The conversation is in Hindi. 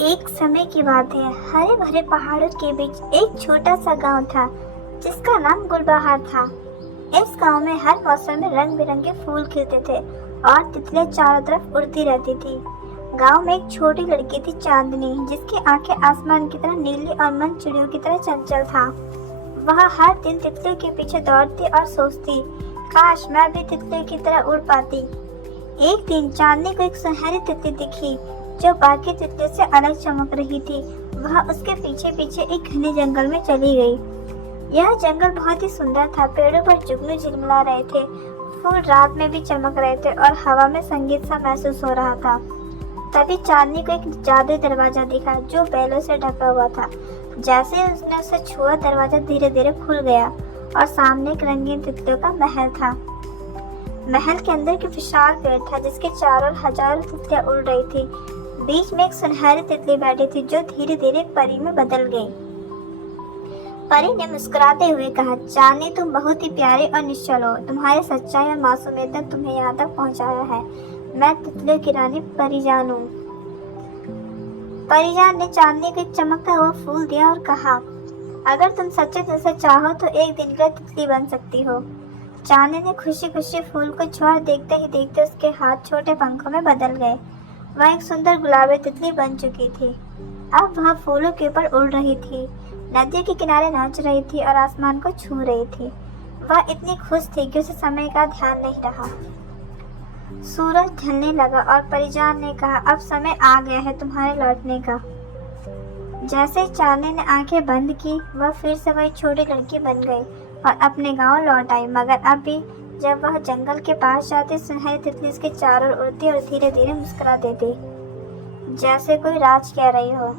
एक समय की बात है। हरे भरे पहाड़ों के बीच एक छोटा सा गांव था जिसका नाम गुलबहार था। इस गांव में हर मौसम में रंग बिरंगे फूल खिलते थे और तितलियां चारों तरफ उड़ती रहती थी। गांव में एक छोटी लड़की थी, चांदनी, जिसकी आंखें आसमान की तरह नीली और मन चिड़ियों की तरह चंचल था। वह हर दिन तितलियों के पीछे दौड़ती और सोचती, काश मैं भी तितलियों की तरह उड़ पाती। एक दिन चांदनी को एक सुनहरी तितली दिखी जो बाकी तितलियों से अलग चमक रही थी। वह उसके पीछे पीछे एक घने जंगल में चली गई। यह जंगल बहुत ही सुंदर था। पेड़ों पर जुगनू झिलमिला रहे थे, फूल रात में भी चमक रहे थे और हवा में संगीत सा महसूस हो रहा था। तभी चांदनी को एक जादुई दरवाजा दिखा जो बेलों से ढका हुआ था। जैसे ही उसने उसे छुआ, दरवाजा धीरे धीरे खुल गया और सामने एक रंगीन तितलियों का महल था। महल के अंदर एक विशाल पेड़ था जिसके चारों ओर हजारों तितलियां उड़ रही थी। बीच में एक सुनहरी तितली बैठी थी जो धीरे धीरे परी में बदल गई। परी ने मुस्कुराते हुए कहा, चांदनी तुम बहुत ही प्यारी और निश्चल हो। तुम्हारी सच्चाई और मासूमियत ने तुम्हें यहाँ तक पहुँचाया है। मैं तितलियों की रानी परिजान हूँ। परिजान ने चांदनी को एक चमकता हुआ फूल दिया और कहा, अगर तुम सच्चे दिल से चाहो तो एक दिन के लिए तितली बन सकती हो। चांदनी ने खुशी खुशी फूल को छुआ और देखते ही देखते उसके हाथ छोटे पंखों में बदल गए। वह एक सुंदर गुलाबी तितली बन चुकी थी। अब वह फूलों के ऊपर उड़ रही थी, नदी के किनारे नाच रही थी और आसमान को छू रही थी। वह इतनी खुश थी कि उसे समय का ध्यान नहीं रहा। सूरज ढलने लगा और परिजान ने कहा, अब समय आ गया है तुम्हारे लौटने का। जैसे चांदनी ने आंखें बंद की, वह फिर से वही छोटी लड़की बन गई और अपने गांव लौट आई। मगर अब भी जब वह जंगल के पास जाती, सुनहरी तितली उसके चारों ओर उड़ती और धीरे धीरे मुस्कुरा देती, जैसे कोई राज कह रही हो।